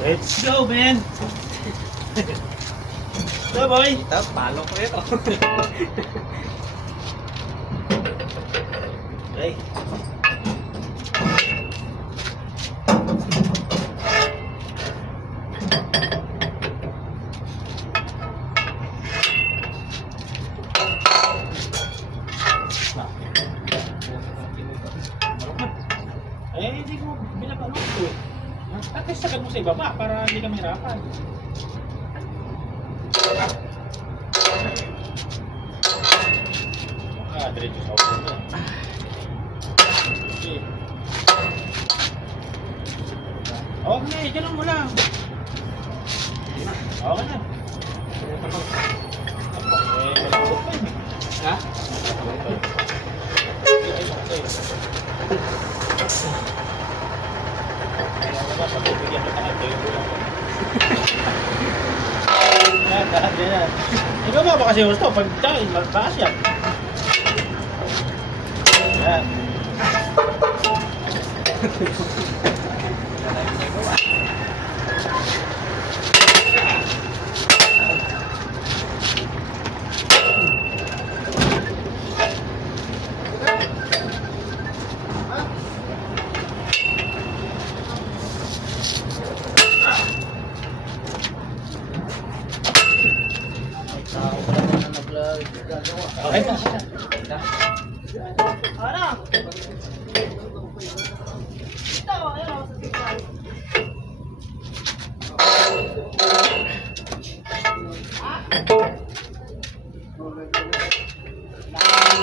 Let's go, man! Go, boy! Ito, palo ko ito. Okay. Eh, hindi ko binapalo ito eh. At least sagad mo sa ibaba para hindi ka mahirapan. Diretso sa ulo mo. Okay. Okay, ganun mo lang. Okay na. Malambot pa yun eh. Ha? Ikaw ba kasi gusto? Pag tayo, magbakas yan. Yan. Okay na. Ano? Ito, ayun, sa tikman.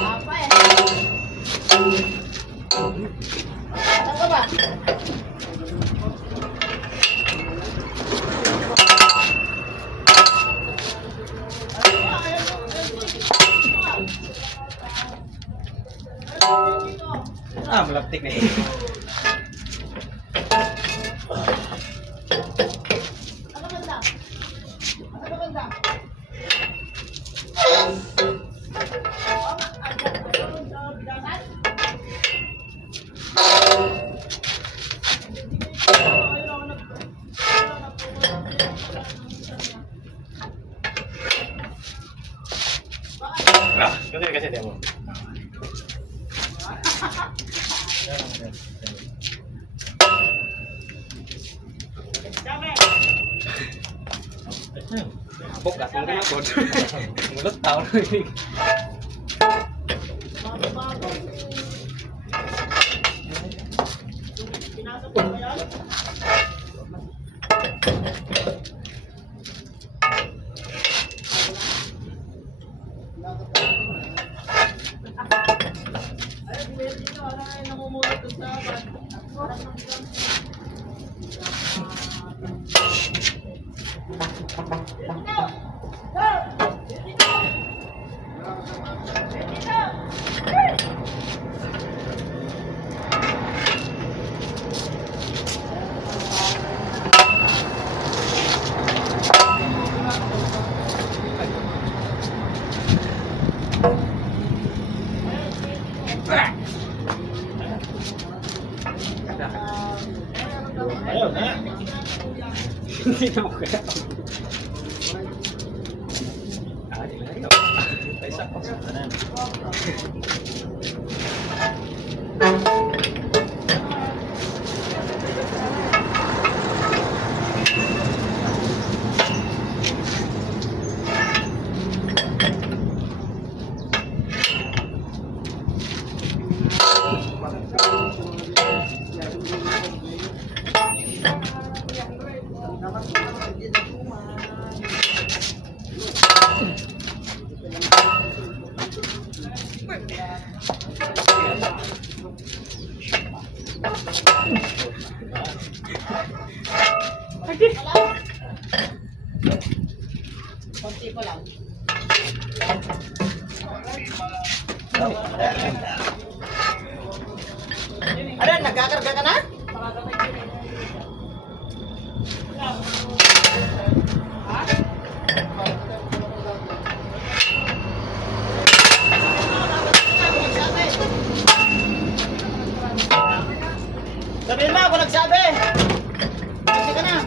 Apa ya? Ano ba? Malaptik na eh. Ano banda? Ano banda? Kasi demo. Abok, gatong ka na po. Mulot tao na eh. Pinasok ko ba yan? Ay, buwet dito. Ano ay namumulot doon sa bad? Ayun na. Hindi na mo kaya. Di na ito. Ay, sakot. Konti ko lang. Ano, nagkakarga ka na? Sabihin mo ako nagsabi. Kasi ka na.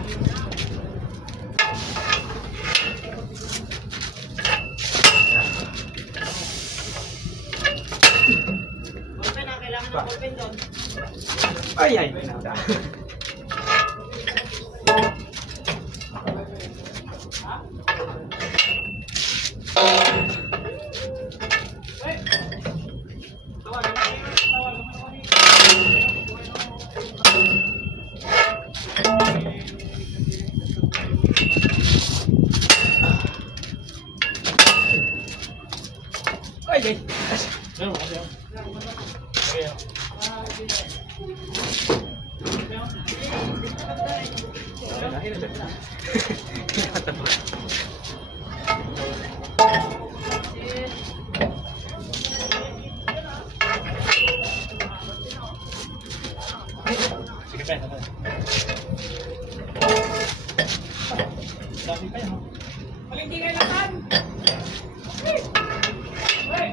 Ay, ay. Nada. Ay, ay. Ano kasi yun? Okay, oh. Sige pa, ano? Dami pa yan, oh. Malindi kayo lakan! Hey! Hey!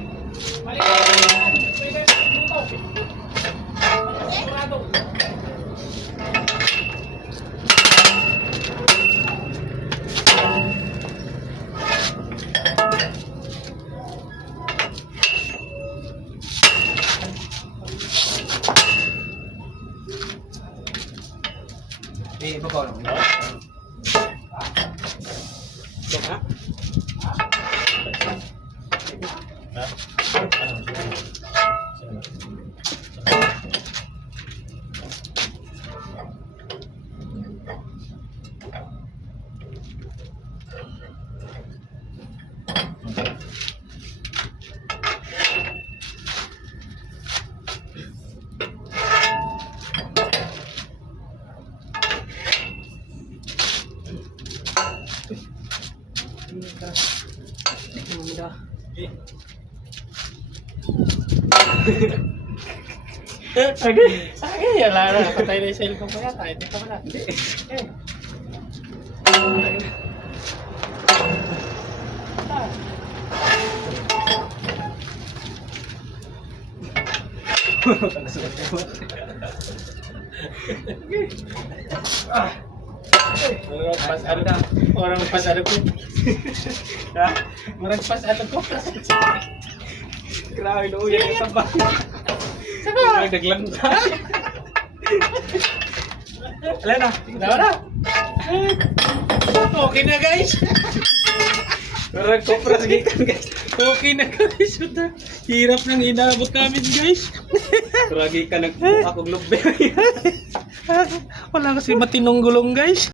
Malindi kayo lakan! Pwede kayo luto! Sigurado! Eh, babaw lang. Ito ka? Ha? Ano? Sige. Agay, wala na. Patay na yung cellphone ko yata. Hindi ka wala. Hindi. Orang pas ano ko. Ha? Orang pas ano ko. Grabe, nauyan yung sabay. Saka. Nagdaglang ka. Wala na. Dawa na. Okay na guys. Parang kopras gikan guys. Okay na guys. Hirap nang inabot namin guys. Parang gikan ako globe. Wala kasi matinong gulong guys.